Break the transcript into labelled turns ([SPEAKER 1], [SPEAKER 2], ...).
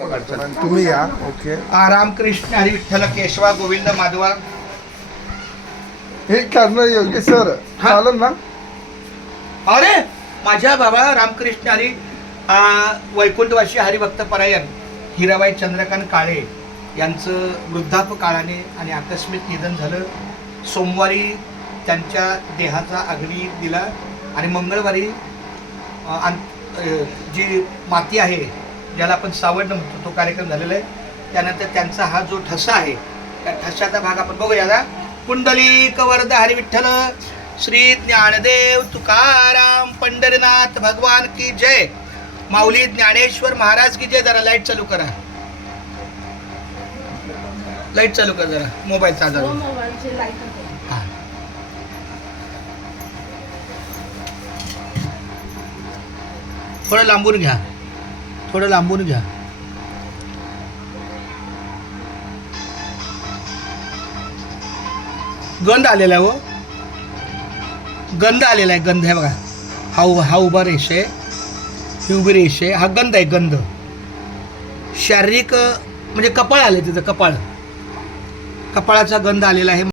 [SPEAKER 1] तुम्ही या ओके.
[SPEAKER 2] रामकृष्ण हरी विठ्ठल केशवा गोविंद माधवा.
[SPEAKER 1] हे करणं योग्य सर.
[SPEAKER 2] हा.
[SPEAKER 1] चालेल ना.
[SPEAKER 2] अरे माझ्या बाबा रामकृष्ण हरी आ, वैकुंठवासी हरिभक्त परायण हिराबाई चंद्रकांत काळे यांचं वृद्धाप काळाने आणि आकस्मिक निधन झालं. सोमवारी त्यांच्या देहाचा अग्नी दिला आणि मंगळवारी अ, आन- अ, जी माती आहे ज्याला आपण सावडणं म्हणतो तो कार्यक्रम झालेला आहे. त्यानंतर त्यांचा हा जो ठसा आहे त्या ठशाचा भाग आपण बघूया ना कुंडली कवर्द हरिविठ्ठल श्री ज्ञानदेव तुकाराम पंढरीनाथ भगवान की जय. माऊली ज्ञानेश्वर महाराज की जय. जरा लाइट चालू करा. लाइट चालू कर जरा. मोबाईल चालू
[SPEAKER 3] हां
[SPEAKER 2] हा. थोडं लांबून घ्या. थोडं लांबून घ्या. गंध आलेला आहे हो. गंध आलेला आहे गंध. आहे बघा. हा उभा हा उभा रेष आहे. ही उभी रेष आहे. हा गंध आहे गंध. शारीरिक म्हणजे कपाळ आले तिथं कपाळ. कपाळाचा गंध आलेला आहे.